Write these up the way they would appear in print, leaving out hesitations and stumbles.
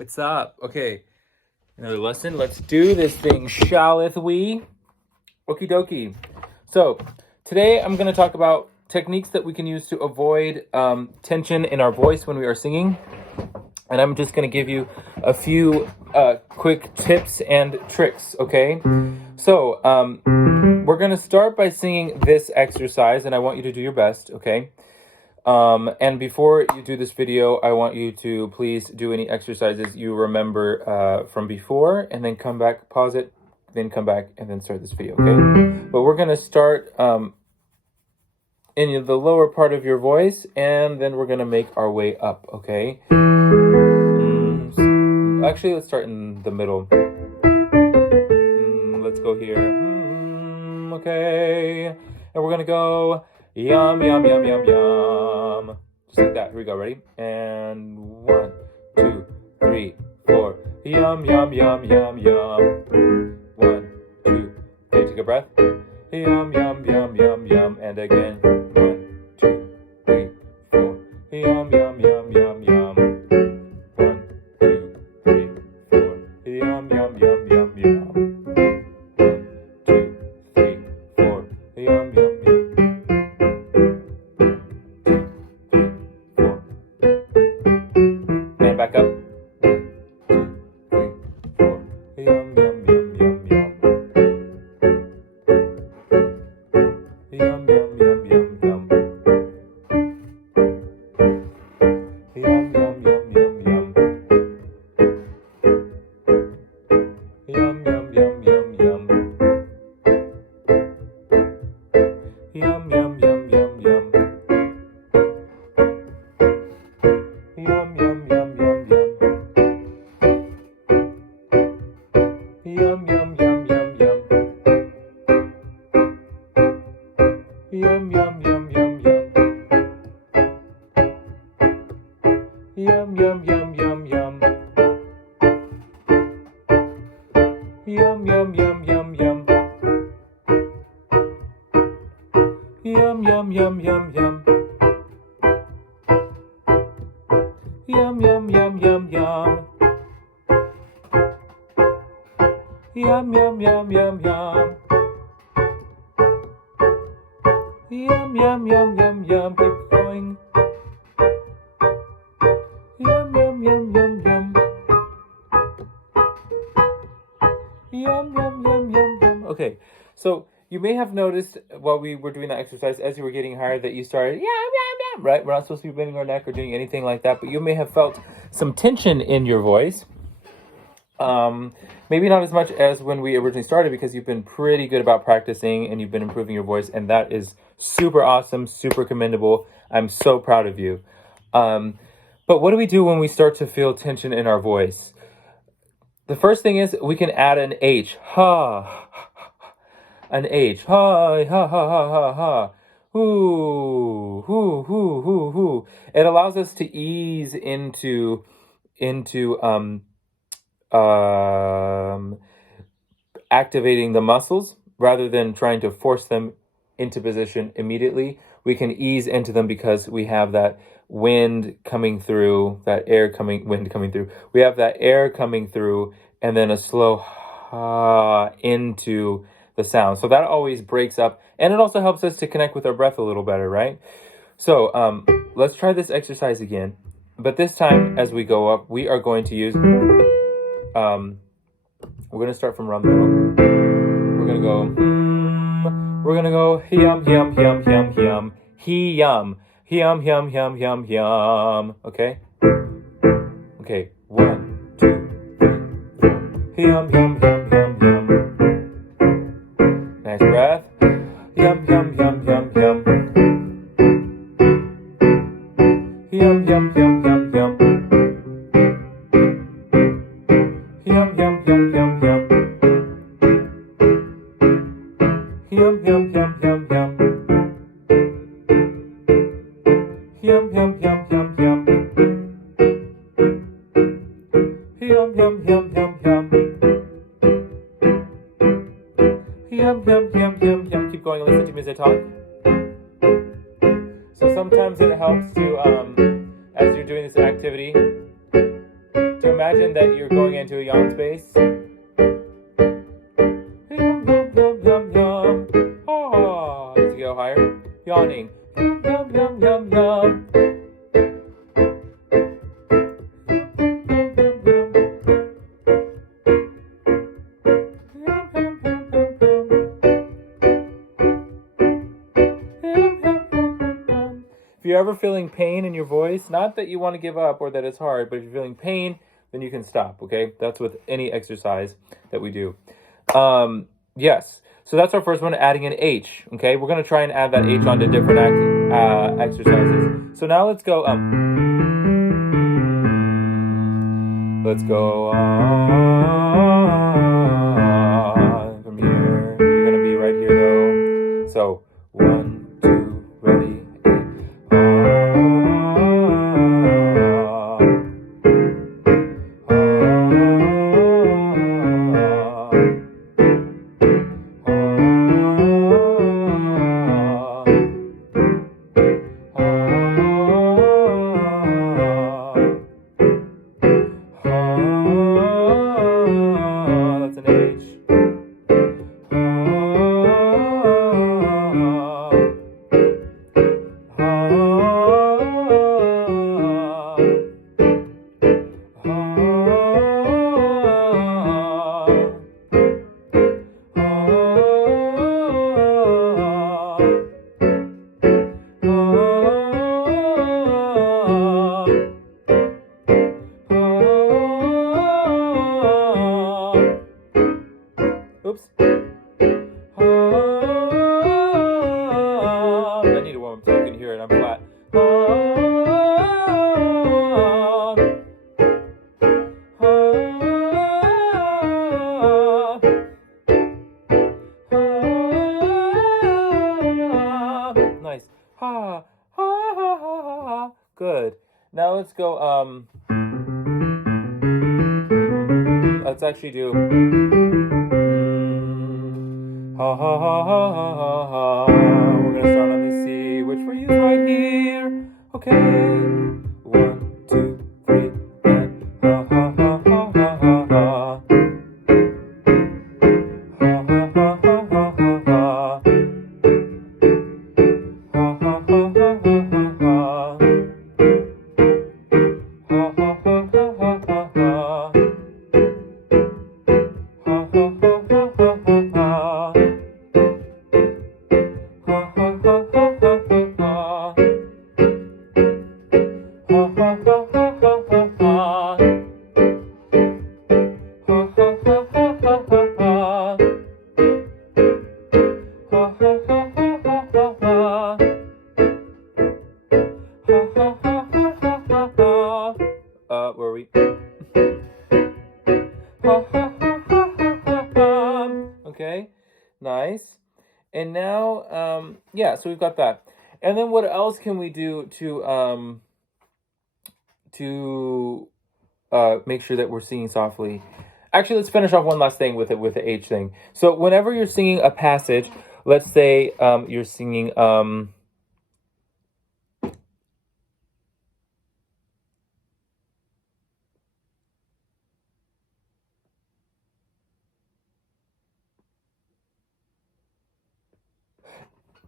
What's up? Okay, another lesson. Let's do this thing, shalleth we? Okie dokie. So, today I'm going to talk about techniques that we can use to avoid tension in our voice when we are singing. And I'm just going to give you a few quick tips and tricks, okay? So, we're going to start by singing this exercise, and I want you to do your best, okay? And before you do this video, I want you to please do any exercises you remember from before, and then come back, pause it, then come back, and then start this video, okay? But we're going to start in the lower part of your voice, and then we're going to make our way up, okay? Actually, let's start in the middle. Let's go here. Okay. And we're going to go yum, yum, yum, yum, yum. Just like that. Here we go. Ready? And 1, 2, 3, 4. Yum, yum, yum, yum, yum. 1, 2. Okay, take a breath. Yum, yum, yum, yum, yum. And again. 1, 2, 3, 4. Yum, yum, yum, yum, yum. 1, 2, 3, 4. Yum, yum, yum, yum, yum. 1, 2, 3, 4. Yum, yum, yum. Back up. 1, 2, 3, 4. Yum, yum, yum, yum, yum. Yum, yum, yum, yum, yum. Yum, yum, yum, yum, yum. Yum, yum, yum, yum, yum. Yum, yum, yum, yum, yum. Yum, yum, yum, yum, yum. Yum, yum, yum, yum, yum. Yum, yum, yum, yum, yum. Yum, yum, yum, yum, yum. Yum, yum, yum, yum, yum. Yum, yum, yum, yum, yum. Yum, yum, yum, yum, yum. Yum, yum, yum, yum, yum. Yum, yum, yum, yum, yum. Keep going. Yum, yum, yum, yum, yum. Yum, yum, yum, yum, yum. Okay, so you may have noticed while we were doing that exercise, as you were getting higher, that you started yum, yum, yum, right? We're not supposed to be bending our neck or doing anything like that, but you may have felt some tension in your voice. Maybe not as much as when we originally started, because you've been pretty good about practicing and you've been improving your voice, and that is super awesome, super commendable. I'm so proud of you. But what do we do when we start to feel tension in our voice? The first thing is we can add an H. Ha. An H. Ha, ha, ha, ha, ha, ha. Hoo, hoo, hoo, hoo, hoo. It allows us to ease into activating the muscles rather than trying to force them into position immediately. We can ease into them because we have that wind coming through, wind coming through. We have that air coming through, and then a slow ha into the sound. So that always breaks up, and it also helps us to connect with our breath a little better, right? So let's try this exercise again. But this time, as we go up, we are going to use, we're going to start from around the middle. We're going to go, yum, yum, yum, yum, yum, yum, yum, yum, yum, yum, yum. Okay? Okay, 1, 2, 3, 4. Yum, yum, yum, yum, yum. Nice breath. Yum, yum, yum, yum, yum. Yum, yum, yum, yum, yum. Yum, yum, yum, yum, yum. Yum, yum, yum, yum, yum. Yum, yum, yum, yum, yum. Yum, yum, yum, yum, yum. Yum, yum, yum, yum, yum. Keep going and listen to me as I talk. sometimes it helps to, as you're doing this activity, to imagine that you're going into a yawn space. Yum, yum, yum, yum, yum. Ah, as you go higher, yawning. Yum, yum, yum, yum, yum. If you're ever feeling pain in your voice, not that you want to give up or that it's hard, but if you're feeling pain, then you can stop, okay? That's with any exercise that we do. Yes, so that's our first one, adding an H, okay? We're going to try and add that H onto different exercises. So now let's go, let's go from here. You're going to be right here, though. So, 1, 2, ready. That's an H. Oops. I need a warm up so you can hear it. I'm flat. Nice. Ha, ha, ha, ha, ha. Good. Now let's go, let's actually do ha ha ha ha ha ha ha. We're gonna start on the C, which we use right here. Okay. 1, 2, 3, and ha ha ha ha ha ha ha. Ha ha ha ha ha ha ha. Ha ha ha ha ha ha ha. Ha ha ha ha ha ha ha. Ha ha ha ha ha ha ha. Where are we? Okay, nice. And now, yeah, so we've got that. And then what else can we do to make sure that we're singing softly? Actually, let's finish off one last thing with the H thing. So whenever you're singing a passage, let's say you're singing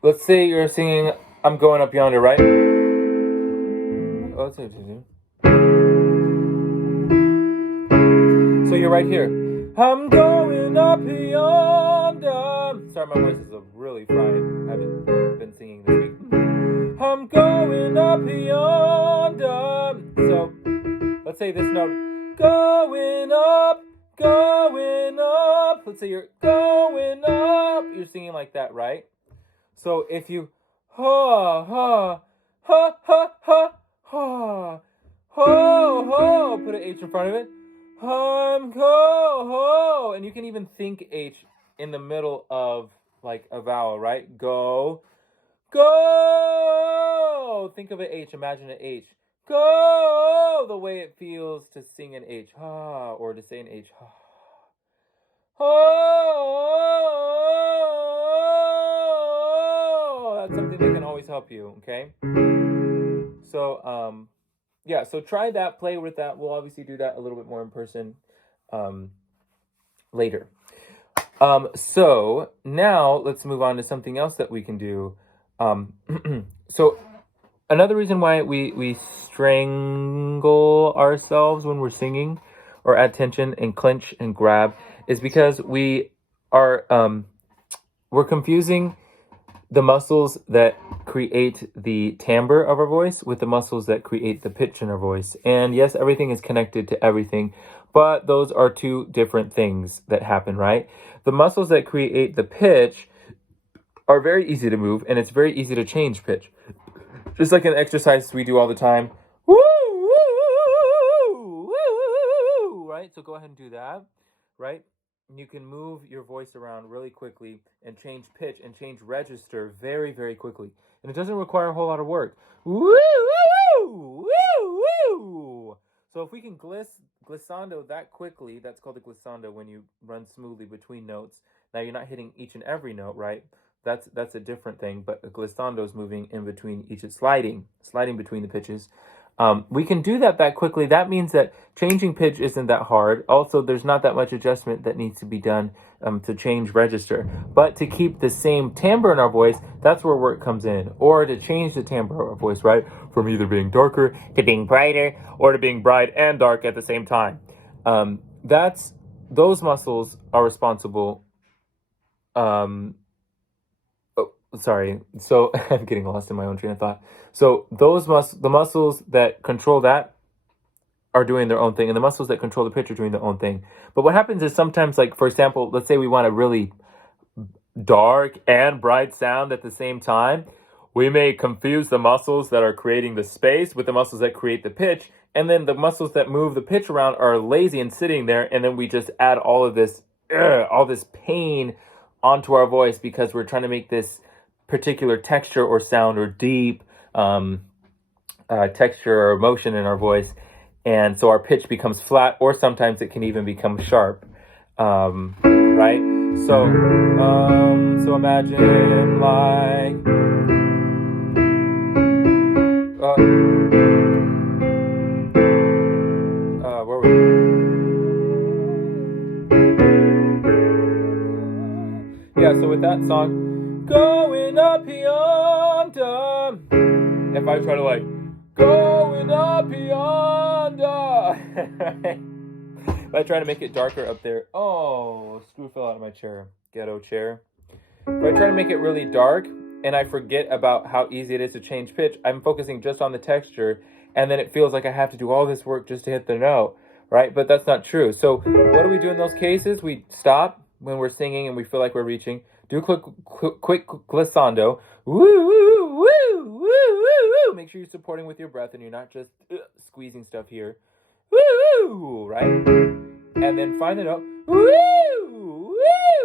let's say you're singing I'm Going Up Yonder, right? Oh, let's see. So you're right here. I'm going up yonder. Sorry, my voice is really fried. I haven't been singing this week. I'm going up yonder. So let's say this note. Going up, going up. Let's say you're going up. You're singing like that, right? So if you ha ha ha ha ha ha ho ho, put an H in front of it. Go ho, and you can even think H in the middle of like a vowel, right? Go, go. Think of an H. Imagine an H. Go, the way it feels to sing an H, ha, or to say an H, ha. Oh, that's something that can always help you, okay? So, yeah, so try that, play with that. We'll obviously do that a little bit more in person later. So now let's move on to something else that we can do. So another reason why we strangle ourselves when we're singing or add tension and clench and grab is because we are we're confusing the muscles that create the timbre of our voice with the muscles that create the pitch in our voice. And yes, everything is connected to everything, but those are two different things that happen, right? The muscles that create the pitch are very easy to move, and it's very easy to change pitch. Just like an exercise we do all the time. Woo, woo, woo, woo, right? So go ahead and do that, right? You can move your voice around really quickly and change pitch and change register very, very quickly. And it doesn't require a whole lot of work. Woo, woo, woo, woo. So if we can glissando that quickly, that's called a glissando when you run smoothly between notes. Now you're not hitting each and every note, right? That's a different thing, but a glissando is moving in between each, sliding between the pitches. We can do that quickly. That means that changing pitch isn't that hard. Also, there's not that much adjustment that needs to be done to change register. But to keep the same timbre in our voice, that's where work comes in. Or to change the timbre of our voice, right? From either being darker to being brighter, or to being bright and dark at the same time. Those muscles are responsible. Sorry. So I'm getting lost in my own train of thought. So the muscles that control that are doing their own thing, and the muscles that control the pitch are doing their own thing. But what happens is sometimes, like, for example, let's say we want a really dark and bright sound at the same time. We may confuse the muscles that are creating the space with the muscles that create the pitch, and then the muscles that move the pitch around are lazy and sitting there, and then we just add all this pain onto our voice because we're trying to make this particular texture or sound or deep texture or emotion in our voice, and so our pitch becomes flat, or sometimes it can even become sharp, right? So imagine like where were we? Yeah, so with that song, going up yonder. If I try to like, going up yonder. If I try to make it darker up there, oh, screw fell out of my chair, ghetto chair. If I try to make it really dark and I forget about how easy it is to change pitch, I'm focusing just on the texture, and then it feels like I have to do all this work just to hit the note, right? But that's not true. So what do we do in those cases? We stop when we're singing and we feel like we're reaching. Do a quick glissando. Woo, woo, woo, woo, woo, woo. Make sure you're supporting with your breath and you're not just squeezing stuff here. Woo, right? And then find the note. Woo,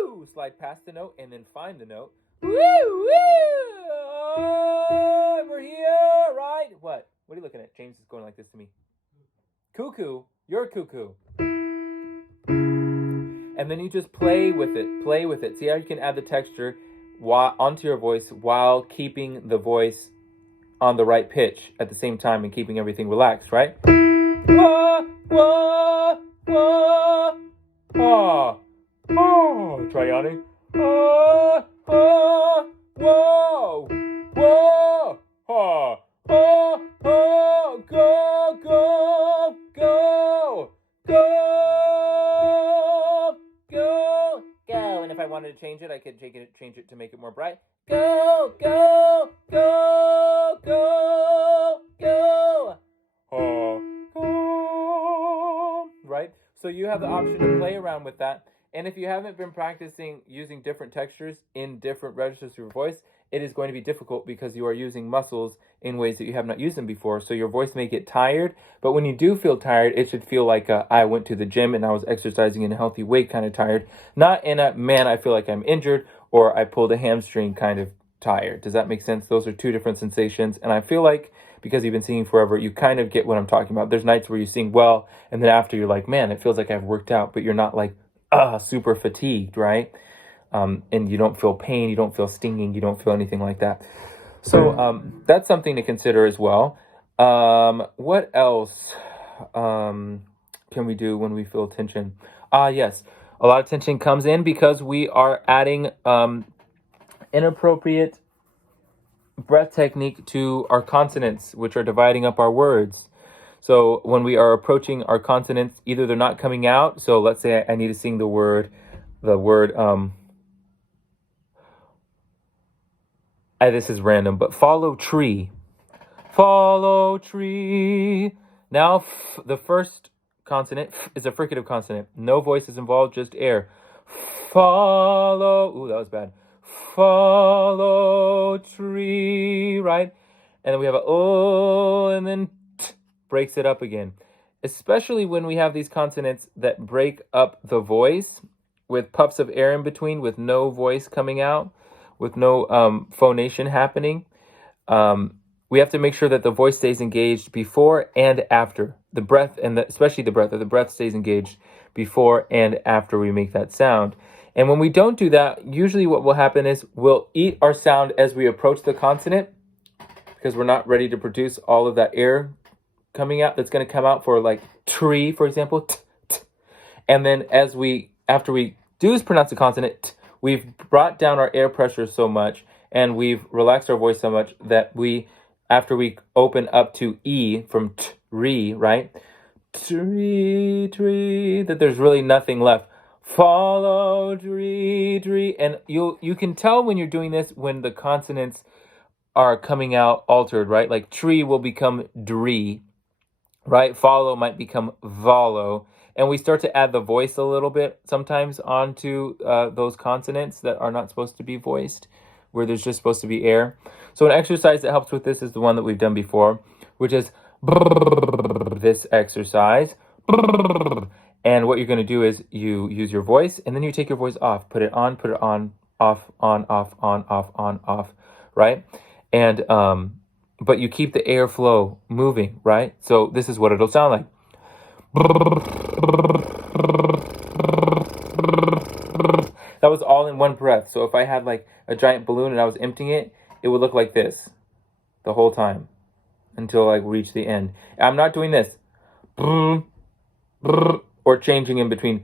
woo. Slide past the note and then find the note. Woo, woo. Oh, we're here, right? What? What are you looking at? James is going like this to me. Cuckoo. You're a cuckoo. And then you just play with it. See how you can add the texture onto your voice while keeping the voice on the right pitch at the same time and keeping everything relaxed, right? Wah, wah, wah, ah, ah. Try yawning. Ah, ah, whoa, whoa, ah, ah, ah, go, go, go, go. And if I wanted to change it, I could change it to make it more bright. Go, go, go, go, go. Go. Right? So you have the option to play around with that. And if you haven't been practicing using different textures in different registers of your voice, it is going to be difficult because you are using muscles in ways that you have not used them before. So your voice may get tired, but when you do feel tired, it should feel like I went to the gym and I was exercising in a healthy way kind of tired, not in a, man, I feel like I'm injured, or I pulled a hamstring kind of tired. Does that make sense? Those are two different sensations. And I feel like because you've been singing forever, you kind of get what I'm talking about. There's nights where you sing well, and then after you're like, man, it feels like I've worked out, but you're not like, super fatigued, right? And you don't feel pain, you don't feel stinging, you don't feel anything like that. So that's something to consider as well. What else can we do when we feel tension? Yes. A lot of tension comes in because we are adding inappropriate breath technique to our consonants, which are dividing up our words. So when we are approaching our consonants, either they're not coming out. So let's say I need to sing the word, this is random, but follow tree. Follow tree. Now the first consonant is a fricative consonant. No voice is involved, just air. Follow. Ooh, that was bad. Follow tree, right? And then we have a oh, and then breaks it up again. Especially when we have these consonants that break up the voice with puffs of air in between, with no voice coming out, with no phonation happening. We have to make sure that the voice stays engaged before and after the breath, and especially the breath, that the breath stays engaged before and after we make that sound. And when we don't do that, usually what will happen is we'll eat our sound as we approach the consonant because we're not ready to produce all of that air coming out that's going to come out for like tree, for example. T, t. And then after we do pronounce the consonant, we've brought down our air pressure so much and we've relaxed our voice so much that after we open up to E from tree, right? Tree, that there's really nothing left. Follow tree. And you can tell when you're doing this when the consonants are coming out altered, right? Like tree will become dree, right? Follow might become vollow. And we start to add the voice a little bit sometimes onto those consonants that are not supposed to be voiced, where there's just supposed to be air. So an exercise that helps with this is the one that we've done before, which is this exercise. And what you're going to do is you use your voice, and then you take your voice off. Put it on, off, on, off, right? And but you keep the airflow moving, right? So this is what it'll sound like. That was all in one breath. So if I had like a giant balloon and I was emptying it, it would look like this the whole time until I reach the end. I'm not doing this or changing in between.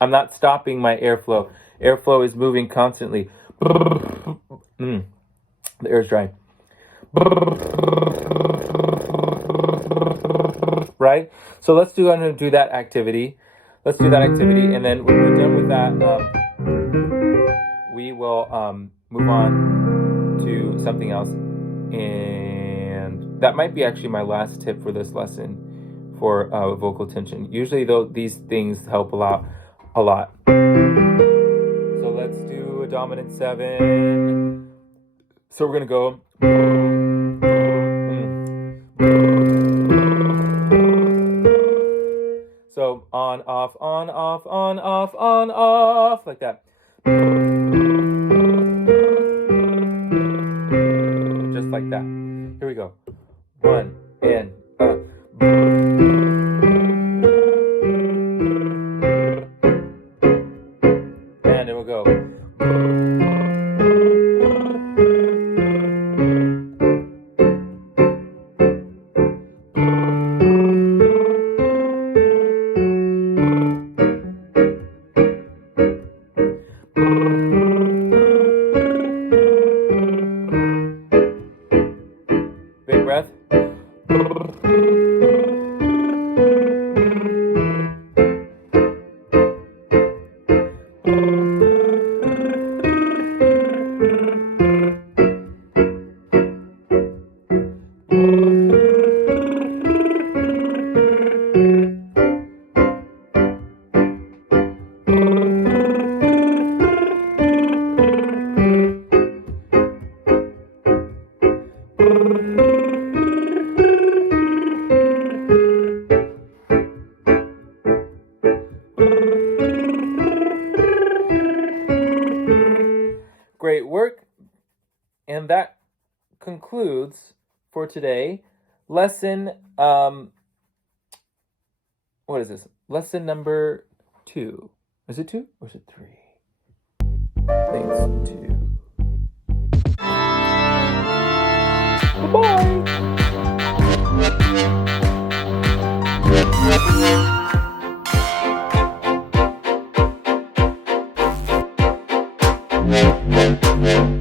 I'm not stopping my airflow. Airflow is moving constantly. The air's dry. Right? So let's do that activity. Let's do that activity, and then when we're done with that, we will move on to something else. And that might be actually my last tip for this lesson for vocal tension. Usually, though, these things help a lot. So let's do a dominant 7. So we're gonna go. So on, off, like that. Just like that. Here we go. 1 and and then we'll go. Big breath. Great work. And that concludes for today lesson what is this? Lesson number 2. Is it 2 or is it 3? I think it's 2. Bye.